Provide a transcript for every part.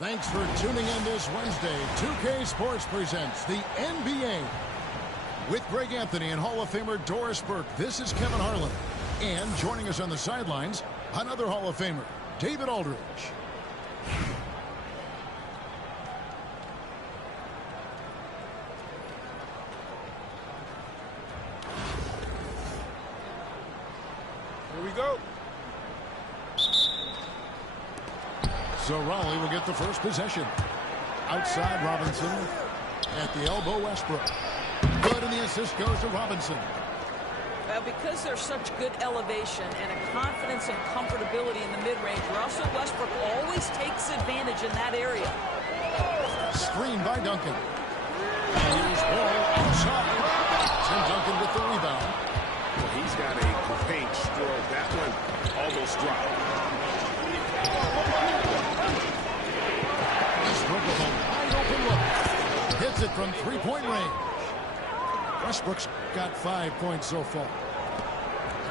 Thanks for tuning in this Wednesday. 2K Sports presents the NBA. With Greg Anthony and Hall of Famer Doris Burke, this is Kevin Harlan. And joining us on the sidelines, another Hall of Famer, David Aldridge. Here we go. So Raleigh will get the first possession. Outside Robinson. At the elbow, Westbrook. Good, and the assist goes to Robinson. Well, because there's such good elevation and a confidence and comfortability in the mid-range, Russell Westbrook always takes advantage in that area. Screen by Duncan. And here's Wall outside. Tim Duncan with the rebound. Well, he's got a great stroke. That one almost dropped. Westbrook with a wide open look. Hits it from three-point range. Westbrook's got 5 points so far.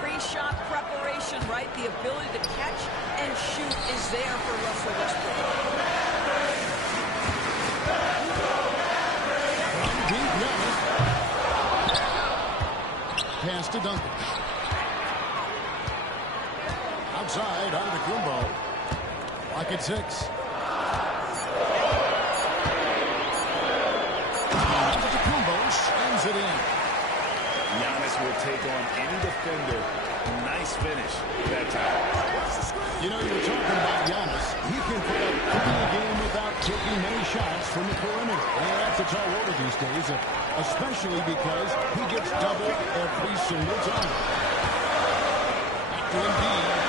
Pre-shot preparation, right? The ability to catch and shoot is there for Russell Westbrook. From deep, Giannis. Pass to Duncan. Outside, Antetokounmpo. Lock at 6. Antetokounmpo slams it in. Giannis will take on any defender. Nice finish that time. You know, you were talking about Giannis. He can put up a game without taking many shots from the perimeter. And that's a tall order these days, especially because he gets doubled every single time. Back to Embiid.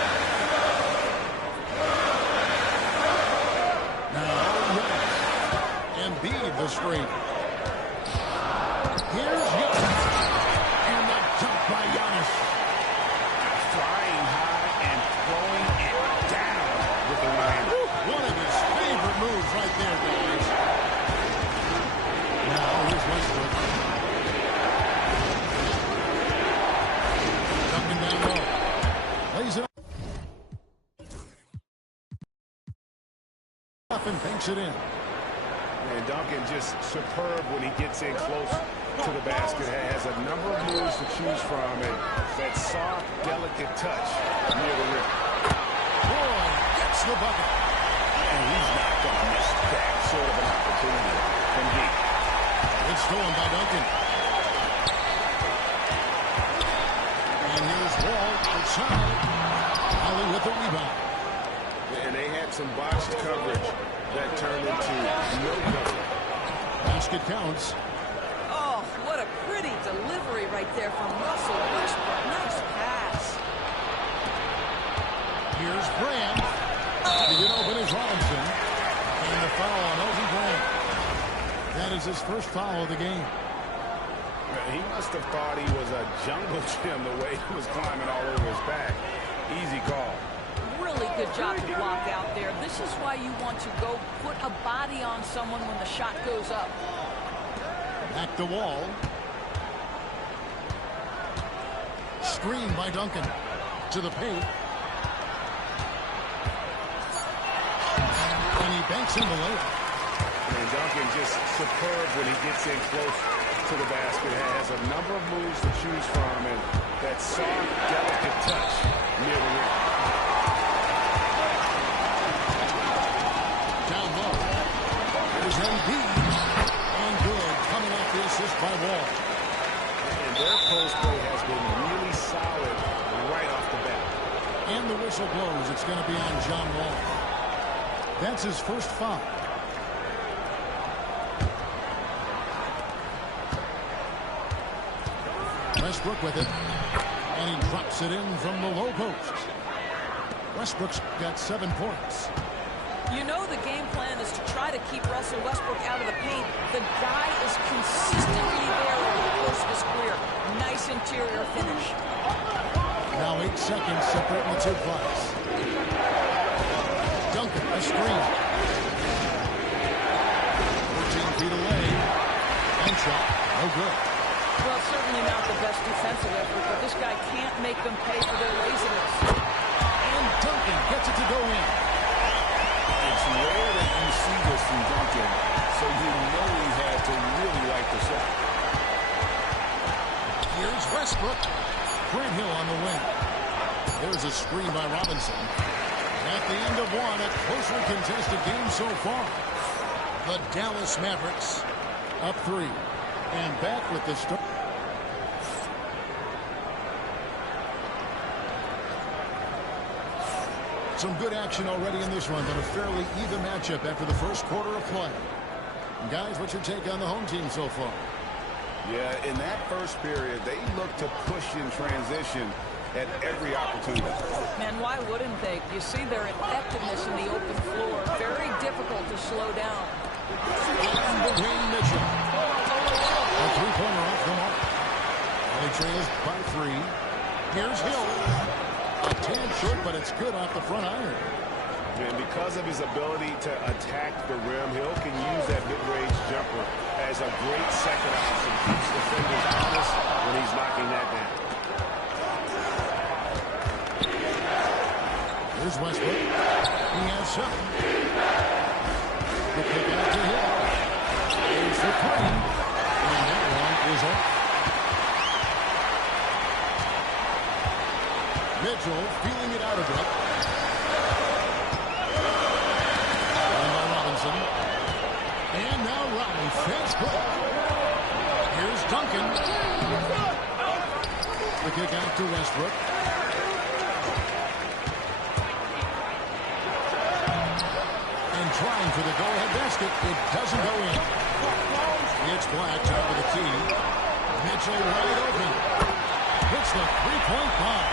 Embiid the screen. Here's Giannis. And the dunk by Giannis. Flying high and throwing it down with the line. One of his favorite moves right there, guys. Now here's Westbrook. Duncan down low. Lays it up and banks it in. And Duncan just superb when he gets in close to the basket. Has a number of moves to choose from, and that soft, delicate touch near the rim. Boy, gets the bucket. And he's not going to miss that sort of an opportunity from deep. It's stolen by Duncan. And here's Wall outside. Alley with the rebound. And they had some botched coverage that turned into no coverage. Basket counts. Oh, what a pretty delivery right there from Russell Westbrook. Nice pass. Here's Grant. To get open is Robinson. And the foul on Elton Grant. That is his first foul of the game. He must have thought he was a jungle gym the way he was climbing all over his back. Easy call. Really good job to block out there. This is why you want to go put a body on someone when the shot goes up. Back to Wall. Screen by Duncan. To the paint. And he banks in the layup. And Duncan just superb when he gets in close to the basket. Has a number of moves to choose from, and that soft, delicate touch near the rim. Down low. Here's Embiid. And good. Coming off the assist by Wall. And their post play has been really solid right off the bat. And the whistle blows. It's going to be on John Wall. That's his first foul. Westbrook with it. And he drops it in from the low post. Westbrook's got 7 points. You know the game plan is to try to keep Russell Westbrook out of the paint. The guy is consistently there over the course of his career. Nice interior finish. Now 8 seconds separating the two clocks. Duncan, a screen. 14 feet away. And shot. No good. Well, certainly not the best defensive effort, but this guy can't make them pay for their laziness. And Duncan gets it to go in. It's rare that you see this from Duncan, so you know he had to really like the shot. Here's Westbrook. Grant Hill on the wing. There's a screen by Robinson. At the end of one, a closely contested game so far. The Dallas Mavericks up 3. And back with the start. Some good action already in this one, but a fairly even matchup after the first quarter of play. Guys, what's your take on the home team so far? Yeah, in that first period, they looked to push in transition at every opportunity. Man, why wouldn't they? You see their effectiveness in the open floor. Very difficult to slow down. And between Mitchell. A three-pointer off the mark. They trails by 3. Here's Hill. A tad short, but it's good off the front iron. And because of his ability to attack the rim, Hill can use that mid-range jumper as a great second option. Keeps defenders honest when he's knocking that down. Here's Westbrook. He has 7. The pick out to Hill. Here's the 3. And that one is off. Mitchell feeling it out a bit. And by Robinson. And now Ryan, fast break. Here's Duncan. The kick out to Westbrook. And trying for the go-ahead basket. It doesn't go in. It's Black, top of the key. Mitchell wide open. Hits the three-point bomb.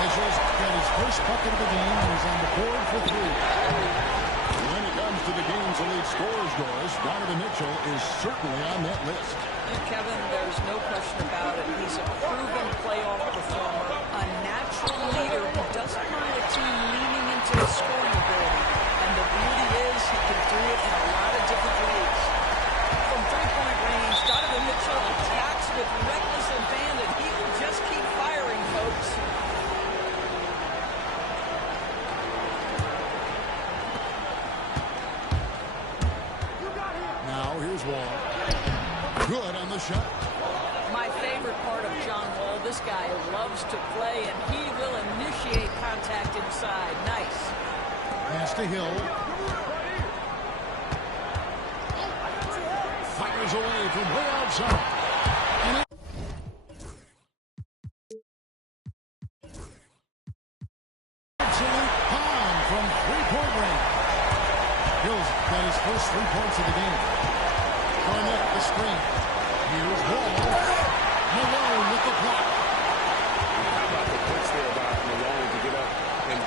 Mitchell's got his first bucket of the game and is on the board for 3. When it comes to the game's elite scorers, Doris, Donovan Mitchell is certainly on that list. And Kevin, there's no question about it. He's a proven playoff performer, a natural leader who doesn't mind a team leaning into his scoring ability. And the beauty is he can do it in a lot of different ways. From three-point range, Donovan Mitchell attacks with reckless abandon. He will just keep firing, folks. Here's Wall. Good on the shot. My favorite part of John Wall, this guy loves to play, and he will initiate contact inside. Nice. Pass to Hill. Fires away from way outside. And absolute bomb from three-point range. Hill's got his first 3 points of the game. Garnett, the screen. Here's Wall. Malone with the block. How about the blitz there about Malone to get up and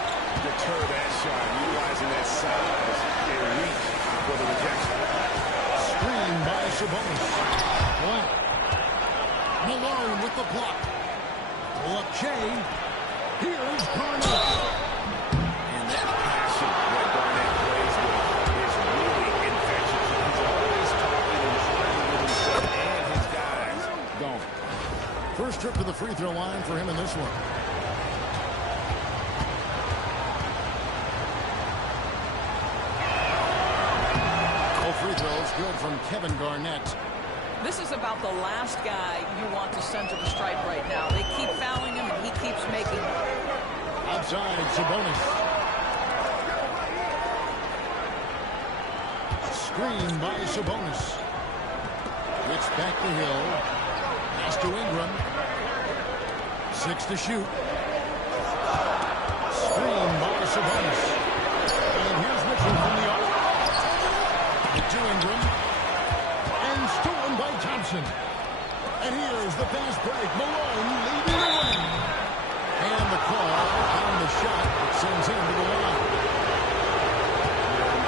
deter that shot, utilizing that size and reach for the rejection. Screen by Sabonis. Black. Malone with the block. Pull up Shea. Here's Garnett. And that passion that Garnett plays with is really infectious. He's always talking and trying with himself and his guys. Gone. First trip to the free throw line for him in this one. All free throws good from Kevin Garnett. This is about the last guy you want to send to the stripe right now. They keep fouling him, and he keeps making them. Outside, Sabonis. Screen by Sabonis. It's back to Hill. Pass to Ingram. 6 to shoot. Screen by Sabonis. And here's Mitchell from the arc. To Ingram. And stolen by Thompson. And here's the fast break. Malone leading the way. And the call on the shot that sends him to the line.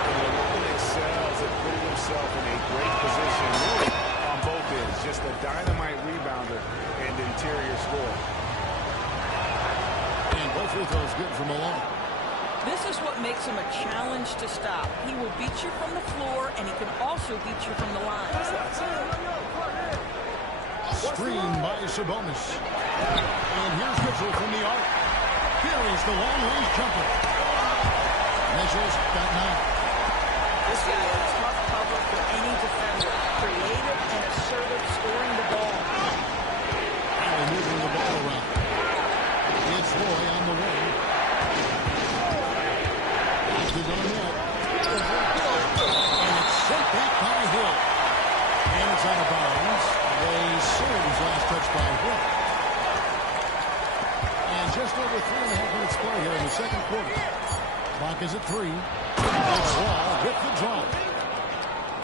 Malone excels at putting himself in a great position, really on both ends. Just a dynamite rebounder and interior scorer. And both free throws good for Malone. This is what makes him a challenge to stop. He will beat you from the floor, and he can also beat you from the line. Screen by Sabonis. And here's Mitchell from the arc. Here is the long-range jumper. Mitchell's got 9. This guy is tough cover for any defender. Creative and assertive scoring the ball. Now moving the ball around. It's Roy on the wing. Pass is on net. And it's sent back by Hill. And it's out of bounds. They say it was last touched by Hill. And just over 3.5 minutes play here in the second quarter. Clock is at 3. It's Wall with the drop.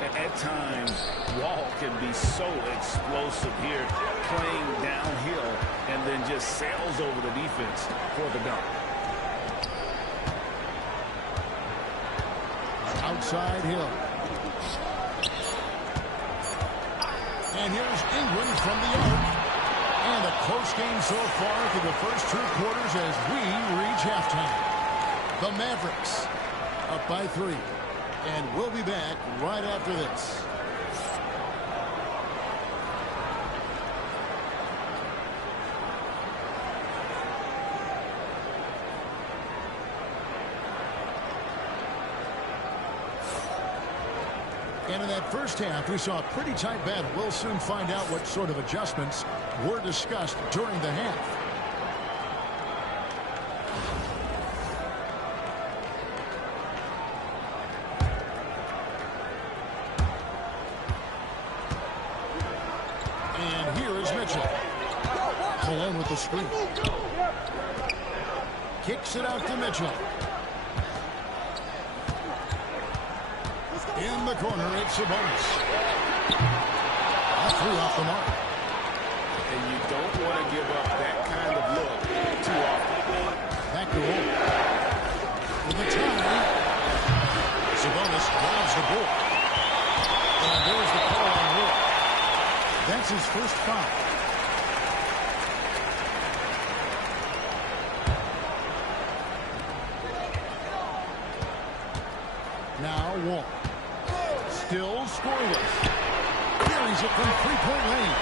At times, Wall can be so explosive here, playing downhill, and then just sails over the defense for the dunk. Outside Hill. And here's England from the arc. And a close game so far through the first 2 quarters as we reach halftime. The Mavericks up by 3. And we'll be back right after this. And in that first half, we saw a pretty tight battle. We'll soon find out what sort of adjustments were discussed during the half. And here is Mitchell. Malone with the screen. Kicks it out to Mitchell. In the corner, it's Sabonis. A 3 off the mark. And you don't want to give up that kind of look too often. Back to Wall. With the tie. Sabonis grabs the ball. And there's the call on Wall. That's his first foul. Now Wall. Still scoreless. Carries it from three-point range.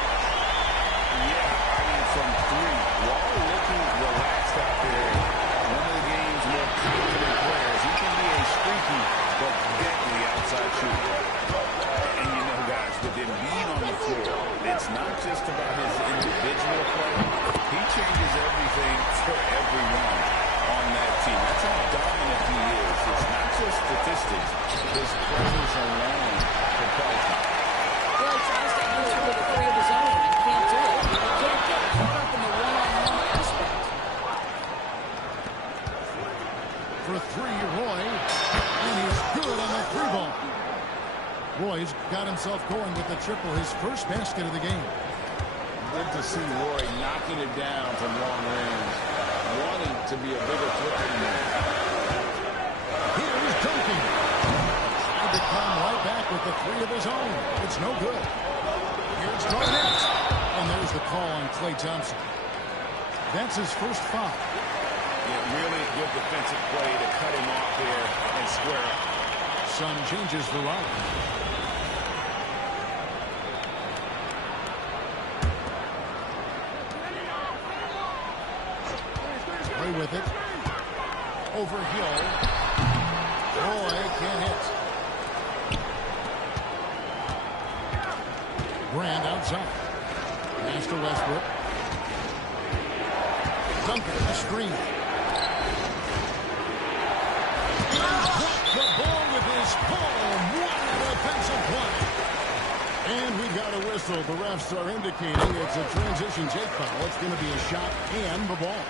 Yeah, I mean from 3. Wall looking relaxed out there. One of the game's more confident players. He can be a streaky but deadly outside shooter. And you know, guys, with him being on the floor, it's not just about his individual play. He changes everything for everyone on that team. That's how dominant he is. It's not just statistics. His presence alone propels him. Well, he tries to answer with a 3 of his own. He can't do it. He can't get caught up in the one-on-one aspect. For 3, Roy. And he's good on the 3-ball. Roy's got himself going with the triple, his first basket of the game. Good to see Roy knocking it down from long range, wanting to be a bigger threat than that. Here's Duncan. Trying to come right back with the 3 of his own. It's no good. Here's Garnett. And there's the call on Klay Thompson. That's his first foul. Yeah, really good defensive play to cut him off there and square up. Some changes for Raleigh. Play with it. Over Hill. Roy can't hit. Brand outside. Pass to Westbrook. Duncan, a screen. Dropped the ball with his palm. What an offensive play. And we got a whistle. The refs are indicating it's a transition Jake foul. It's going to be a shot and the ball.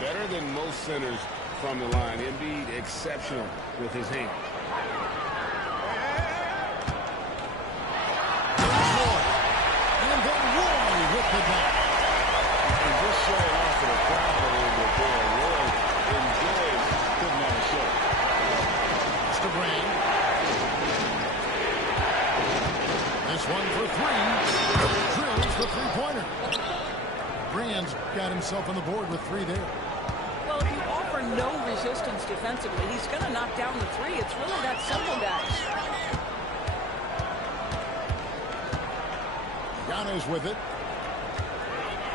Better than most centers from the line. Embiid exceptional with his hand. And then Roy with the dunk. And just showing off for the crowd a little bit there. Roy enjoys putting on a show. It's to Brand. This one for 3. Drills the 3-pointer. Brand's got himself on the board with 3 there. Well, if you offer no resistance defensively, he's going to knock down the 3. It's really that simple, guys. Giannis with it.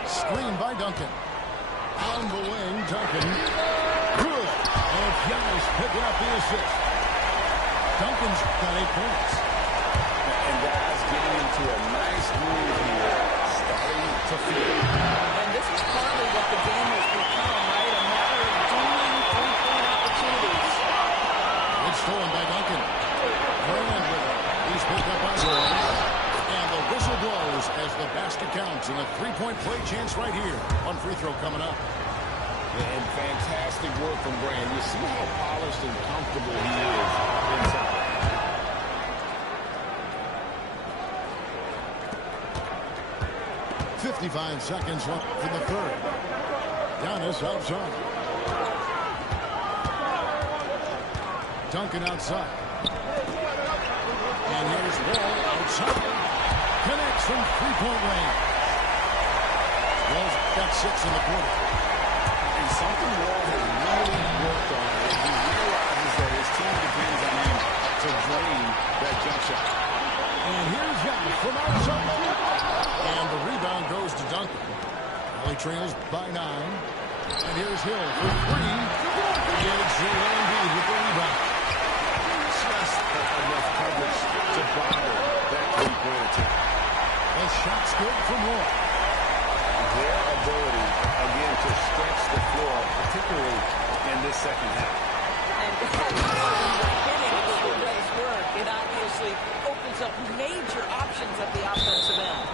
Screen by Duncan. On the wing, Duncan. Good. And Giannis picking up the assist. Duncan's got 8 points. And guys getting into a nice groove here, starting to feel. And this is partly what the game has become, right? A matter of dueling three-point opportunities. It's stolen by Duncan. Durant with it. He's picked up by Roy. And the whistle blows as the basket counts. And a three-point play chance right here. One free throw coming up. And fantastic work from Graham. You see how polished and comfortable he is inside. 55 seconds left in the third. Giannis outside. Duncan outside. And here's Wall outside. Connects from three-point range. Wall's got 6 in the quarter. And something Wall has really worked on is he realizes that his team depends on him to drain that jump shot. And here's Giannis from outside. And the rebound goes to Duncan. Well, he trails by 9. And here's Hill for 3. It's Joel Embiid with the rebound. Just enough coverage to bother that three-point attempt. The shot's good from Roy. Their ability, again, to stretch the floor, particularly in this second half. And when you're hitting, it sure does work. It obviously opens up major options at the offensive end.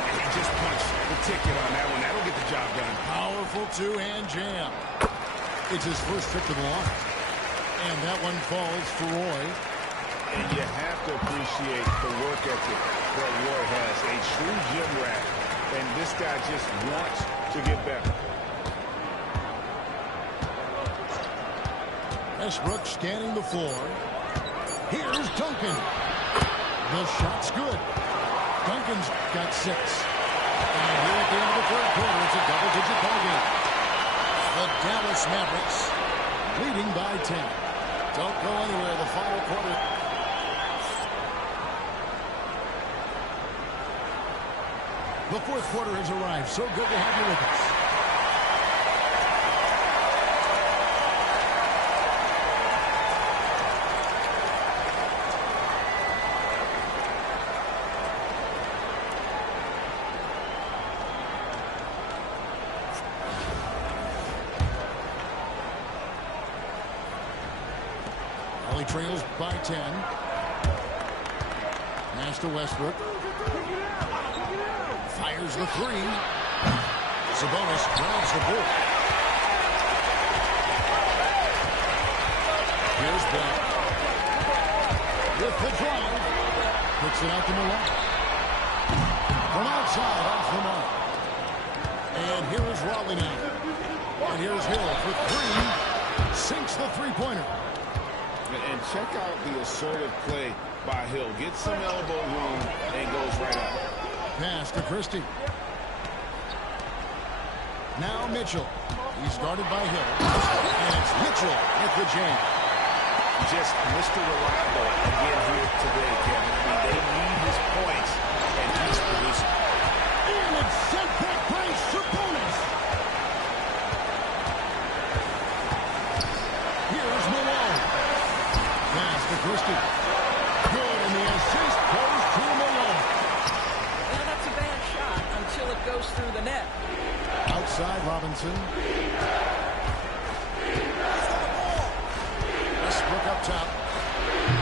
And he just punched the ticket on that one. That'll get the job done. Powerful two-hand jam. It's his first trip to the line. And that one falls for Roy. And you have to appreciate the work ethic that Roy has. A true gym rat. And this guy just wants to get better. Westbrook scanning the floor. Here's Duncan. The shot's good. Duncan's got 6. And here at the end of the third quarter, it's a double-digit ball game. The Dallas Mavericks leading by 10. Don't go anywhere. The final quarter. The fourth quarter has arrived. So good to have you with us. He trails by 10. Master Westbrook. Fires the 3. Sabonis grabs the board. Here's Black. With the drive. Puts it out to Malone. From outside, off the mark. And here is Raleigh now. And here's Hill for 3. Sinks the three-pointer. And check out the assertive play by Hill. Gets some elbow room and goes right up. Pass to Christie. Now Mitchell. He's guarded by Hill. And it's Mitchell with the jam. Just Mr. Reliable again here today, Kevin. I mean, they need his points, and he's producing. And it's sent back by Sabonis. Here's Malone. Pass to Christie. Good, and the assist goes to Malone. Well, that's a bad shot until it goes through the net. Outside Robinson. Westbrook up top.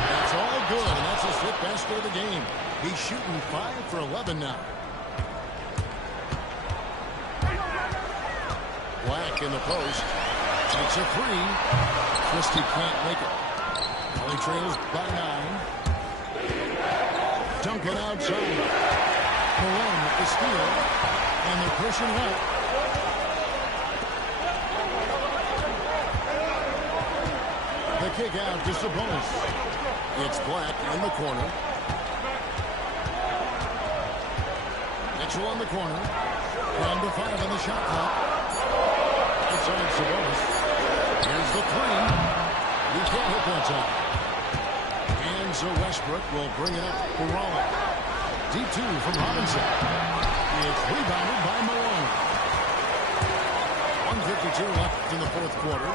That's all good, and that's his 5th basket of the game. He's shooting 5 for 11 now. Black in the post. Takes a 3. Christie can't make it. He trails by 9. Duncan outside. Malone with the steal. And they're pushing it out. The kick out to Sabonis. It's Black in the corner. Mitchell on the corner. Down to 5 on the shot clock. Inside Sabonis. Here's the 3. You can't hit that time. And so Westbrook will bring it up for Raleigh. Deep 2 from Robinson. It's rebounded by Malone. 1 1:52 left in the fourth quarter.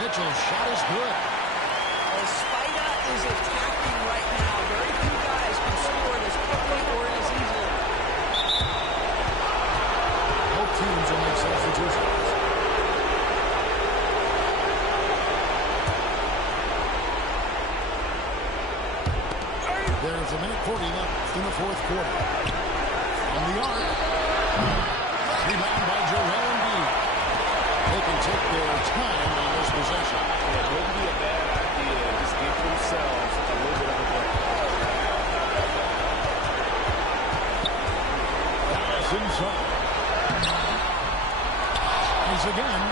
Mitchell's shot is good. Well, Spida is attacking right now. Very few guys can score it as quickly or as easily. Both teams will make substitutions. There's a minute 40 left in the fourth quarter. From the arc. Rebound by Joel Embiid. They can take their time on this possession. It wouldn't be a bad idea to just give themselves a little bit of a break. Pass inside. He's again.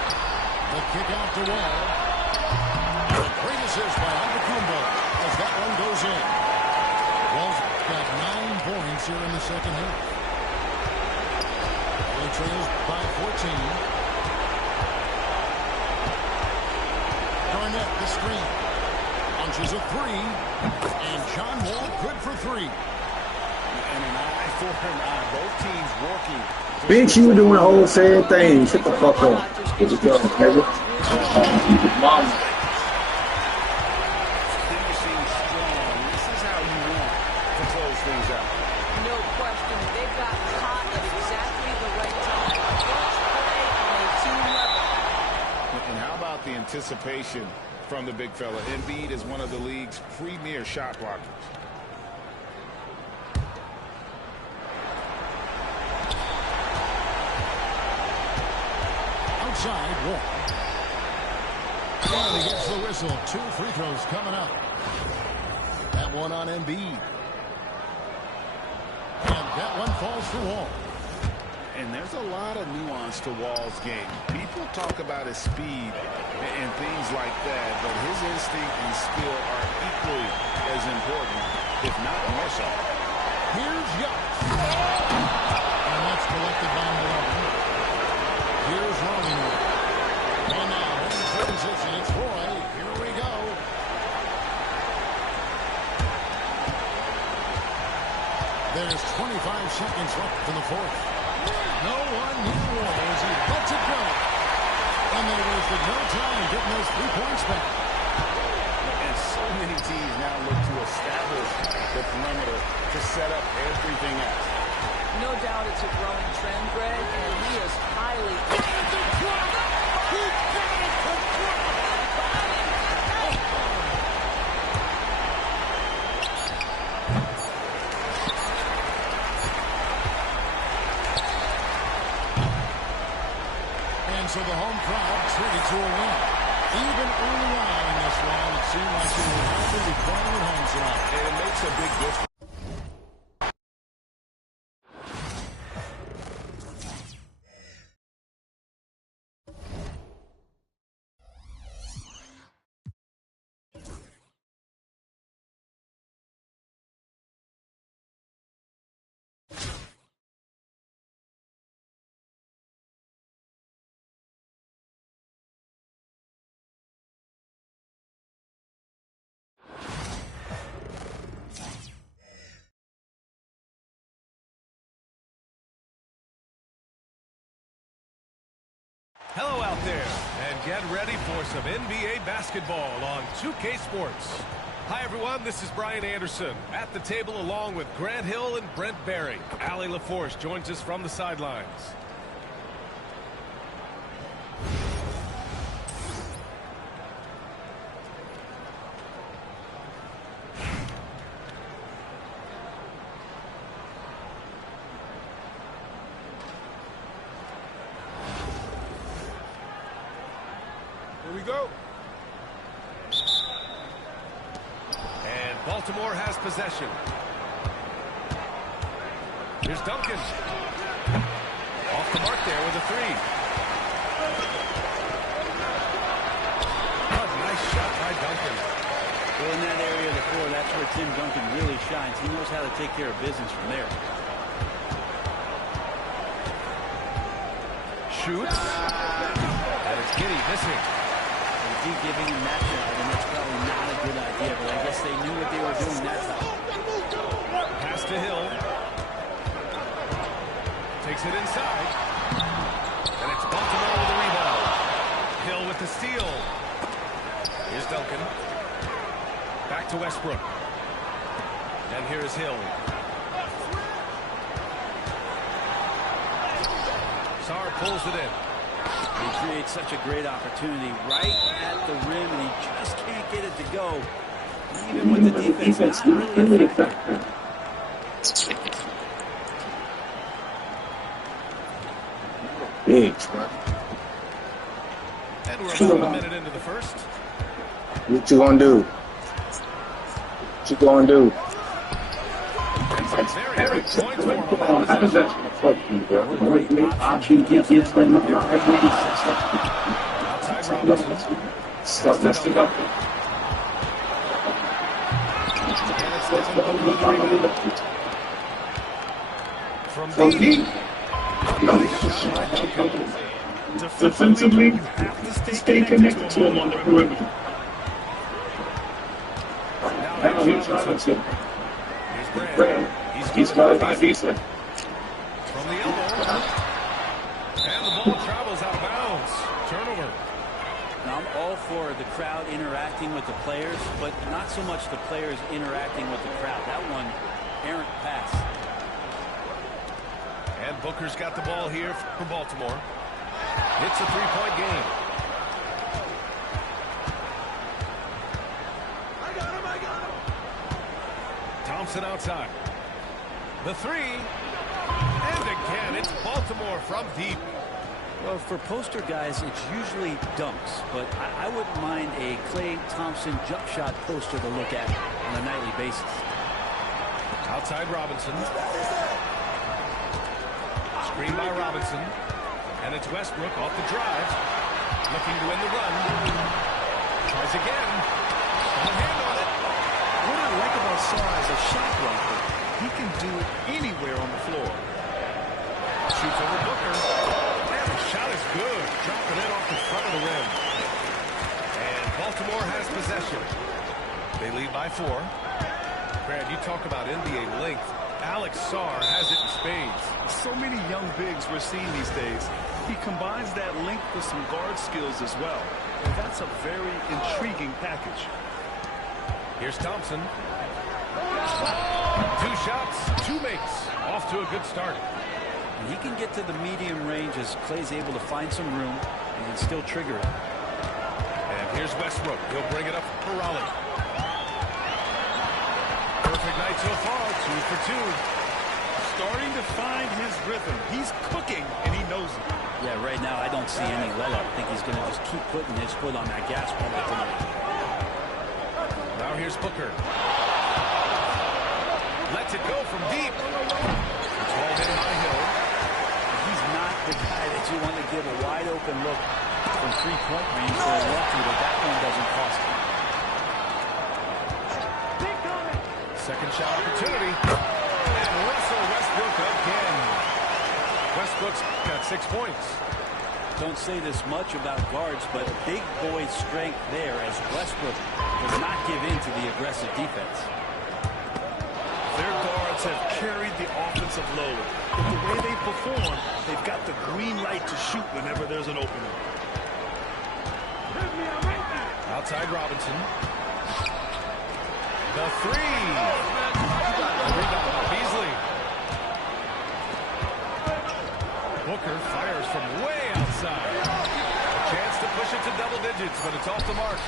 The kick out to Wall. A great assist by Mangum as that one goes in. Wall's got 9 points here in the second half. He trails by 14. Garnett, the screen. Launches a 3. And John Wall good for 3. And an eye for an eye. Both teams working. Bitch, you doing the whole sad thing. Shut the fuck up. What you doing, nigga? Mom. Finishing strong. This is how you want to close things out. No question. They got hot at exactly the right time. First play on a team level. And how about the anticipation from the big fella? Embiid is one of the league's premier shot blockers. Outside, Wall. And he gets the whistle. 2 free throws coming up. That one on Embiid. And that one falls for Wall. And there's a lot of nuance to Wall's game. People talk about his speed and things like that, but his instinct and skill are equally as important, if not more so. Here's Giannis. And that's collected by Malone. Here's Rollins. And now in transition, it's Roy. Here we go. There's 25 seconds left in the fourth. No one near Roy as he lets it go. And they wasted no time getting those 3 points back. And so many teams now look to establish the perimeter to set up everything else. No doubt it's a growing trend, Greg, and he is highly... And so the home crowd treated to a win. Even early on in this one, it seemed like they were happy to be playing at home tonight. And it makes a big difference. Hello out there, and get ready for some NBA basketball on 2K Sports. Hi everyone, this is Brian Anderson at the table along with Grant Hill and Brent Barry. Allie LaForce joins us from the sidelines. Here we go. And Baltimore has possession. Here's Duncan. Off the mark there with a 3. Oh, nice shot by Duncan. Well, in that area of the floor, that's where Tim Duncan really shines. He knows how to take care of business from there. Shoots. And it's Giddey missing. If he's giving him that shot, then that's probably not a good idea, but I guess they knew what they were doing that time. Pass to Hill. Takes it inside. the steal. Here's Duncan. Back to Westbrook. And here is Hill. Sarr pulls it in. He creates such a great opportunity right at the rim, and he just can't get it to go. Even with the defense, not really a factor. Big. And we're about a minute into the first. What you gonna do? What you gonna do? Very good points for him on that possession. Option gives them Outside Robinson. From deep. Defensively, you have to stay connected to him on the perimeter. Now here's Robinson. Here's Brand. He's got a decent. From the elbow. And the ball travels out of bounds. Turnover. Now, I'm all for the crowd interacting with the players, but not so much the players interacting with the crowd. That one, errant pass. And Booker's got the ball here for Baltimore. It's a three-point game. I got him. Thompson outside. The three. And again, it's Baltimore from deep. Well, for poster guys, it's usually dunks, but I wouldn't mind a Klay Thompson jump shot poster to look at on a nightly basis. Outside Robinson. Screen by Robinson. And it's Westbrook off the drive. Looking to win the run. Tries again. Got a hand on it. What I like about Sarr as a shot blocker, he can do it anywhere on the floor. Shoots over Booker. And the shot is good. Dropping it off the front of the rim. And Baltimore has possession. They lead by 4. Brad, you talk about NBA length. Alex Sarr has it in spades. So many young bigs we're seeing these days. He combines that length with some guard skills as well. And that's a very intriguing package. Here's Thompson. 2 shots, 2 makes. Off to a good start. And he can get to the medium range as Klay's able to find some room and still trigger it. And here's Westbrook. He'll bring it up for Raleigh. Perfect night so far, 2 for 2. Starting to find his rhythm. He's cooking, and he knows it. Yeah, right now I don't see any let-up. I think he's going to just keep putting his foot on that gas pedal tonight. Now here's Booker. Lets it go from deep. It's hauled in by Hill. He's not the guy that you want to give a wide-open look from three-point range for a lucky, but that one doesn't cost him. Second shot opportunity. And Russell Westbrook again. Westbrook's got 6 points. Don't say this much about guards, but big boy strength there as Westbrook does not give in to the aggressive defense. Their guards have carried the offensive load. But the way they perform, they've got the green light to shoot whenever there's an opening. Outside Robinson. The 3. The rebound by Beasley. Booker fires from way outside. A chance to push it to double digits, but it's off the mark.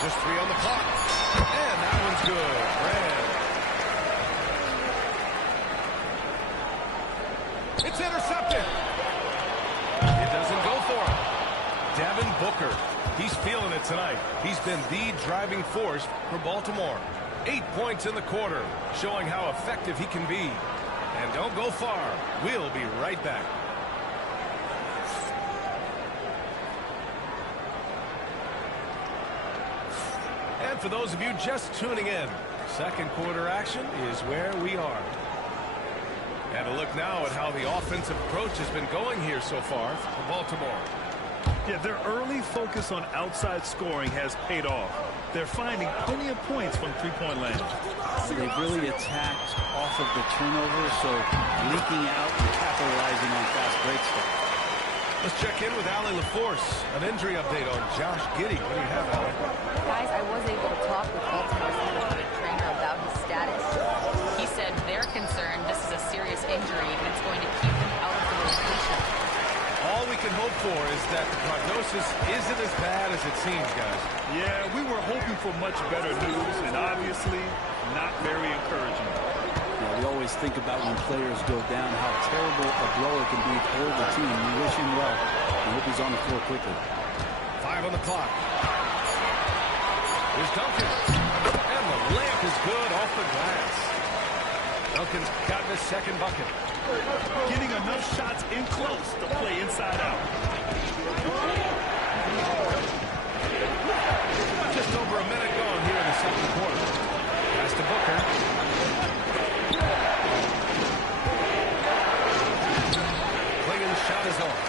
Just 3 on the clock. And that one's good. Brand. It's intercepted. It doesn't go for him. Devin Booker. He's feeling it tonight. He's been the driving force for Baltimore. 8 points in the quarter, showing how effective he can be. And don't go far. We'll be right back. And for those of you just tuning in, second quarter action is where we are. And a look now at how the offensive approach has been going here so far for Baltimore. Yeah, their early focus on outside scoring has paid off. They're finding plenty of points from three-point land. They've really attacked off of the turnover, so leaking out and capitalizing on fast break stuff. Let's check in with Allie LaForce. An injury update on Josh Giddey. What do you have, Allie? Guys, I was able to talk with Baltimore's independent trainer about his status. He said they're concerned this is a serious injury and it's going to keep him out of the rotation. All we can hope for is that the prognosis isn't as bad as it seems, guys. Yeah, we were hoping for much better news, and obviously not very encouraging. Yeah, we always think about when players go down, how terrible a blow it can be for the team. We wish him well. We hope he's on the floor quickly. 5 on the clock. Here's Duncan. And the layup is good off the glass. Duncan's gotten his second bucket. Getting enough shots in close to play inside out. Just over a minute gone here in the second quarter. Pass to Booker. Clingan's shot is off.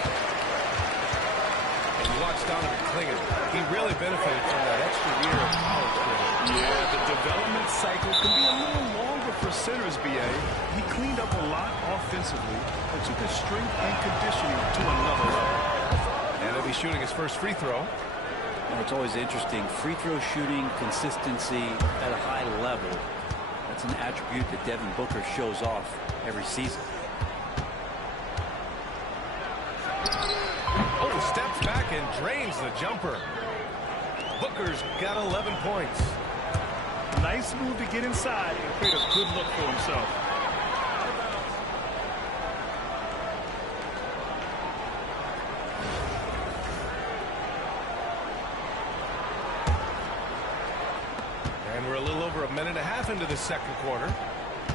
And you watch Donovan Clingan. He really benefited from that extra year of college. Yeah, the development cycle can be a little longer for centers, B.A. He cleaned up a lot offensively and took his strength and conditioning to another level. And he'll be shooting his first free throw. Well, it's always interesting. Free throw shooting, consistency at a high level. That's an attribute that Devin Booker shows off every season. Oh, steps back and drains the jumper. Booker's got 11 points. Nice move to get inside and create a good look for himself. And we're a little over a minute and a half into the second quarter.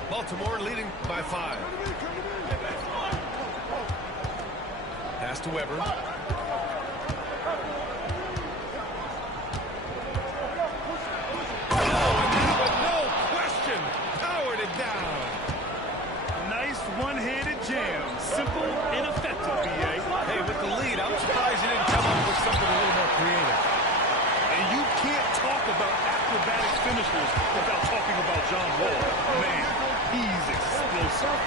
Baltimore leading by 5. Pass to Weber. One-handed jam. Simple and effective, B.A. Hey, with the lead, I'm surprised he didn't come up with something a little more creative. And you can't talk about acrobatic finishers without talking about John Wall. Man, he's explosive.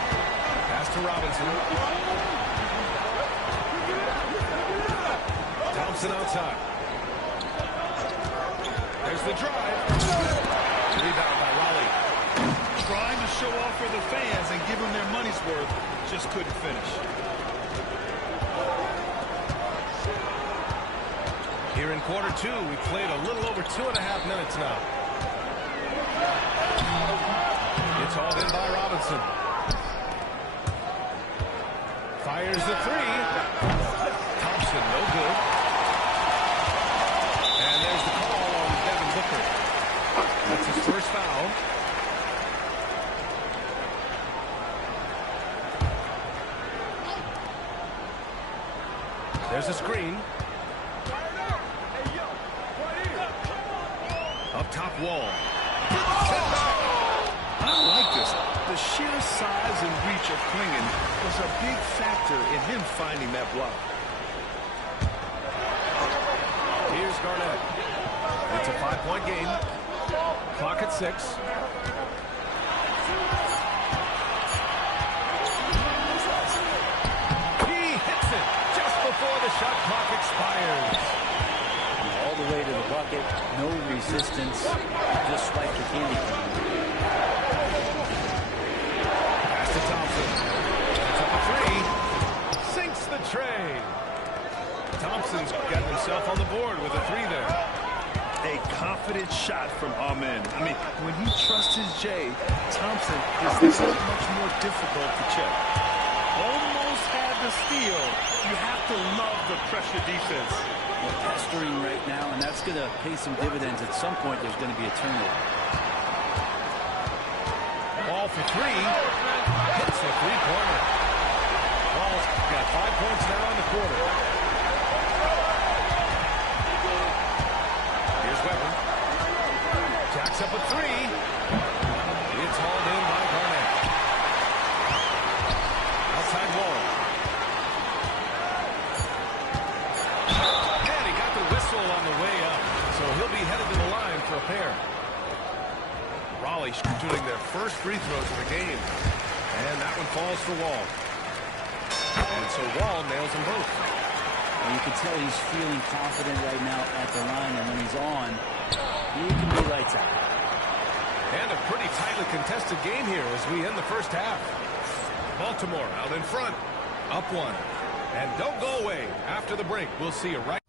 Pass to Robinson. Thompson outside. There's the drive. Rebound by Raleigh. Trying to show off for the fans and give them their money's worth, just couldn't finish. Here in quarter 2, we played a little over 2.5 minutes now. It's hauled in by Robinson. Fires the 3. Thompson, no good. And there's the call on Devin Booker. That's his first foul. There's a screen. Up top, Wall. I like this. The sheer size and reach of Clingan was a big factor in him finding that block. Here's Garnett. It's a 5-point game. Clock at 6. Before the shot clock expires. All the way to the bucket, no resistance, just like the candy cane. Pass to Thompson. That's up a 3. Sinks the tray. Thompson's got himself on the board with a 3 there. A confident shot from Amen. I mean, when he trusts his J, Thompson is so much more difficult to check. Almost had the steal. You have to love the pressure defense. They're pestering right now, and that's going to pay some dividends. At some point, there's going to be a turnover. Ball for 3. Hits the 3-pointer. Ball's got 5 points now in the quarter. Here's Weber. Jacks up a 3. It's hauled in by Garnett. Outside Wall. And he got the whistle on the way up, so he'll be headed to the line for a pair. Raleigh shooting their first free throws of the game. And that one falls for Wall. And so Wall nails them both. And you can tell he's feeling confident right now at the line, and when he's on, he can be lights out. And a pretty tightly contested game here as we end the first half. Baltimore out in front, up 1. And don't go away. After the break, we'll see you right.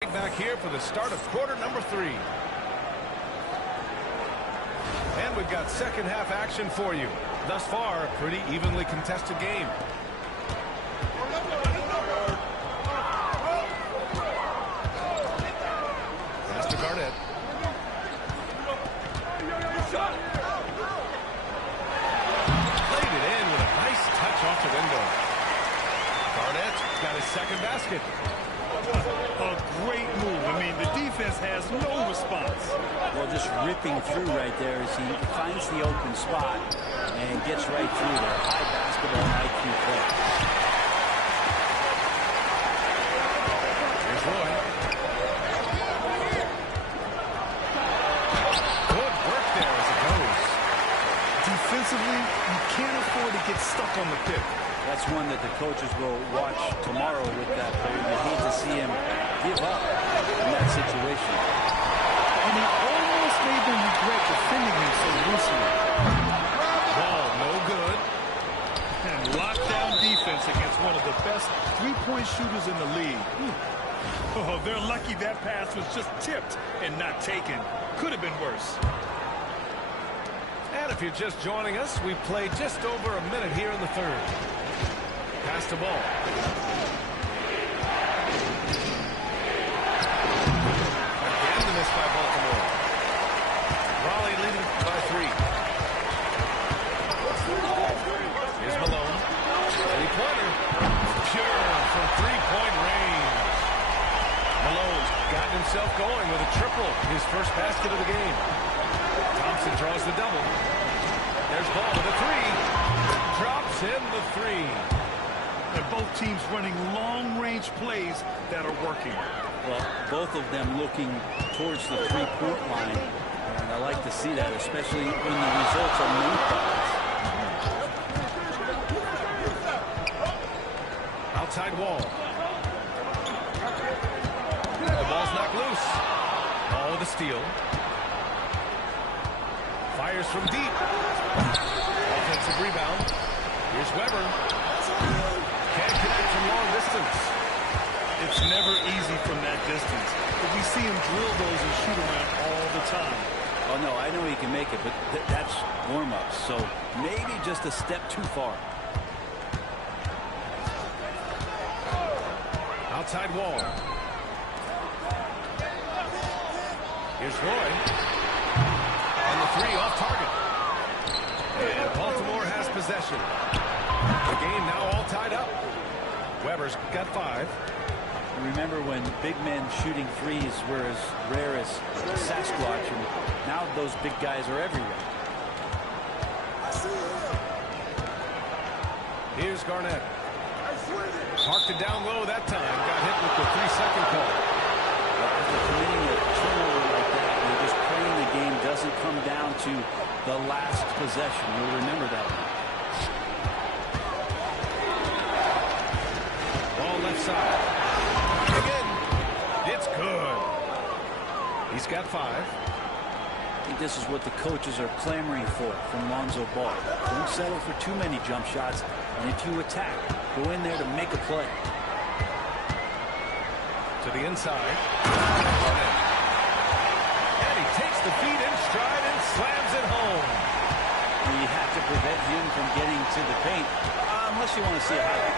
Back here for the start of quarter number 3. And we've got second half action for you. Thus far, a pretty evenly contested game. Pass to Garnett. Played it in with a nice touch off the window. Garnett got his second basket. A great move. I mean, the defense has no response. Well, just ripping through right there as he finds the open spot and gets right through there. High basketball IQ play. Here's Roy. Good work there as it goes. Defensively, you can't afford to get stuck on the pick. That's one that the coaches will watch tomorrow with that player. You hate to see him give up in that situation. And he almost made them regret defending him so loosely. Ball no good. And lockdown defense against one of the best three-point shooters in the league. Oh, they're lucky that pass was just tipped and not taken. Could have been worse. And if you're just joining us, we played just over a minute here in the third. Pass the ball. Again the miss by Baltimore. Raleigh leading by 3. Here's Malone. Three-pointer. Pure from three-point range. Malone's gotten himself going with a triple. His first basket of the game. Thompson draws the double. There's Ball with a 3. Drops in the 3. And both teams running long-range plays that are working. Well, both of them looking towards the three-point line. And I like to see that, especially when the results are moved. Outside Wall. The ball's knocked loose. Ball with a steal. Fires from deep. Offensive rebound. Here's Weber. Can't connect from long distance. It's never easy from that distance. But we see him drill those and shoot around all the time. Oh, no, I know he can make it, but that's warm-up. So maybe just a step too far. Outside Wall. Here's Roy. And the 3 off target. And Baltimore has possession. The game now all tied up. Weber's got 5. Remember when big men shooting threes were as rare as Sasquatch, and now those big guys are everywhere. Here's Garnett. Parked it down low that time. Got hit with the 3-second call. After committing a turnover like that, you're just praying the game doesn't come down to the last possession. You'll remember that one. Ball left side. Again. It's good. He's got 5. I think this is what the coaches are clamoring for from Lonzo Ball. Don't settle for too many jump shots, and if you attack, go in there to make a play. To the inside. And he takes the feed in stride and slams it home. You have to prevent him from getting to the paint, unless you want to see a highlight.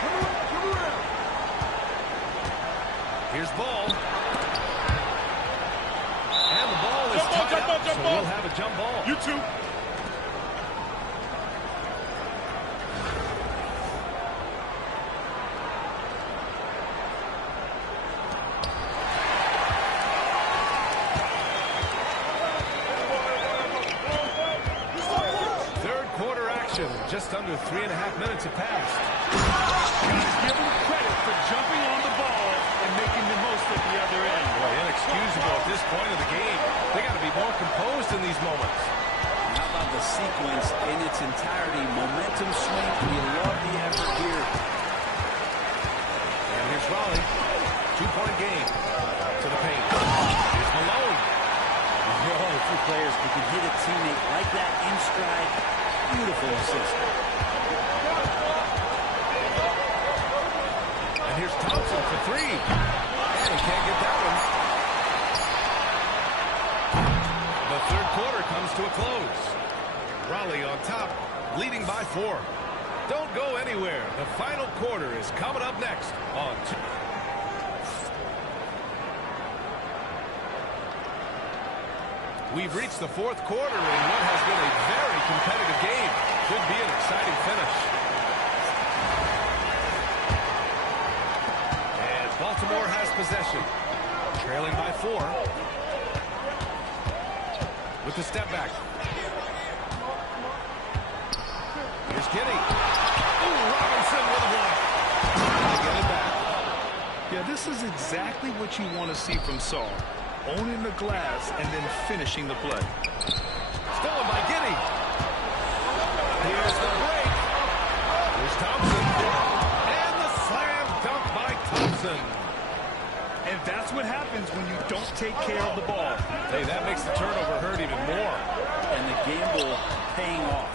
Here's ball. And the ball is tied up, so we'll have a jump ball. You too. Just under 3.5 minutes have passed. Guys, give him credit for jumping on the ball and making the most at the other end. Boy, inexcusable at this point of the game. They got to be more composed in these moments. How about the sequence in its entirety? Momentum swing. We love the effort here. And here's Raleigh. 2-point game to the paint. Here's Malone. Oh, two players who can hit a teammate like that in stride. Beautiful assist. And here's Thompson for three. And he can't get that one. The third quarter comes to a close. Raleigh on top, leading by 4. Don't go anywhere. The final quarter is coming up next on We've reached the fourth quarter in what has been a very competitive game. Could be an exciting finish. And Baltimore has possession. Trailing by 4. With the step back. Here's Giddey. Ooh, Robinson with a block. Trying to get it back. Yeah, this is exactly what you want to see from Saul. Owning the glass and then finishing the play. Stolen by Giddey. Here's the break. Here's Thompson. And the slam dunk by Thompson. And that's what happens when you don't take care of the ball. Hey, that makes the turnover hurt even more. And the gamble paying off.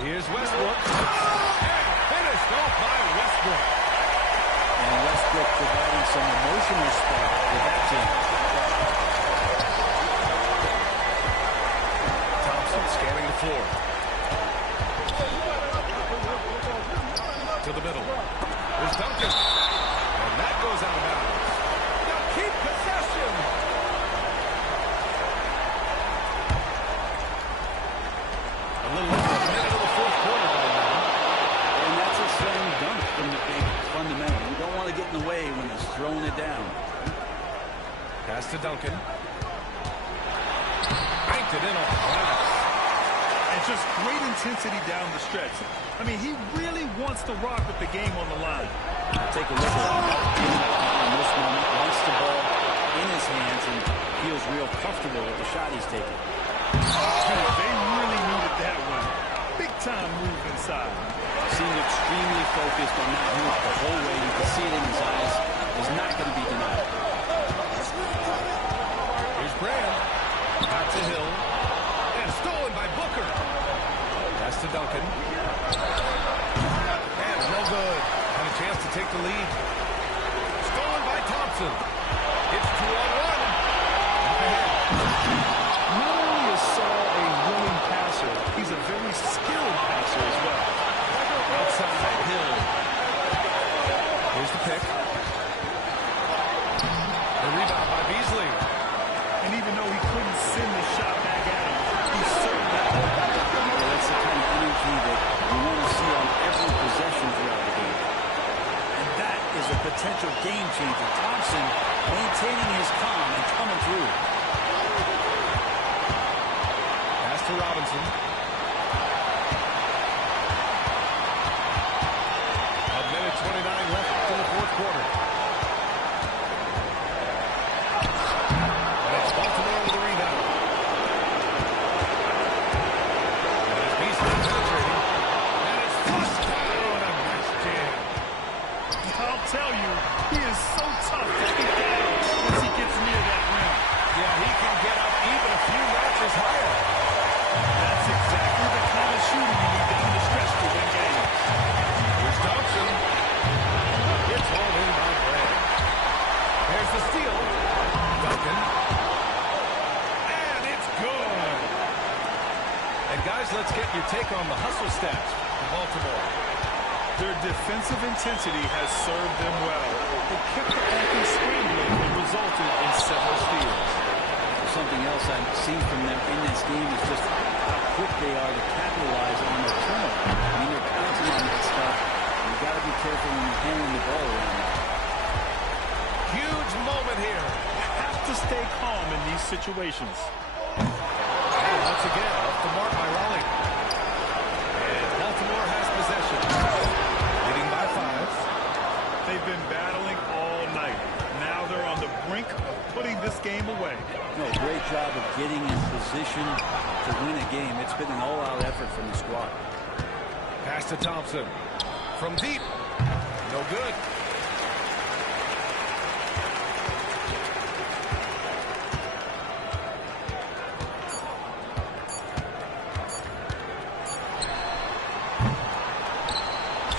Here's Westbrook. And finished off by Westbrook. And Westbrook providing some emotional spark for that team. Thompson scanning the floor. To the middle. There's Duncan. And that goes out of bounds. They'll keep possession. A little over a minute of the fourth quarter right now. And that's a slam dunk from the big fundamental. You don't want to get in the way when it's throwing it down. Pass to Duncan. Banked it in off the glass. And just great intensity down the stretch. I mean, he really wants to rock with the game on the line. Take a look at him in this moment. Wants the ball in his hands and feels real comfortable with the shot he's taking. They really needed that one. Big time move inside. Seemed extremely focused on that move the whole way. You can see it in his eyes. Is not going to be denied. Here's Brand. Back to Hill. And stolen by Booker. Pass to Duncan. And no good. Had a chance to take the lead. Stolen by Thompson. It's 2-on-1. Up ahead. Not only is Saul a willing passer, he's a very skilled passer as well. Outside, Hill. Here's the pick. The rebound by Beasley. And even though he couldn't send the shot back at him, he certainly That's the kind of energy that you want to see on every possession throughout the game. And that is a potential game changer. Thompson maintaining his calm and coming through. Pass to Robinson. A minute 29 left in the fourth quarter. And it's Baltimore with the rebound. And it's Beasley penetrating. And it's flushed down. A nice jam. I'll tell you, he is so tough to keep down once he gets near that rim. Yeah, guys, let's get your take on the hustle stats for Baltimore. Their defensive intensity has served them well. They kept the offense scrambling and resulted in several steals. Something else I've seen from them in this game is just how quick they are to capitalize on their turnover. I mean, they're counting on that stuff. You've got to be careful when you're handling the ball around them. Huge moment here. You have to stay calm in these situations. And once again, off the mark by Raleigh. And Baltimore has possession. Leading by 5. They've been battling all night. Now they're on the brink of putting this game away. No, great job of getting in position to win a game. It's been an all-out effort from the squad. Pass to Thompson. From deep. No good.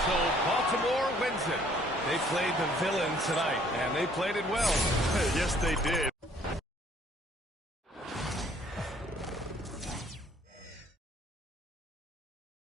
So Baltimore wins it. They played the villain tonight, and they played it well. Yes, they did.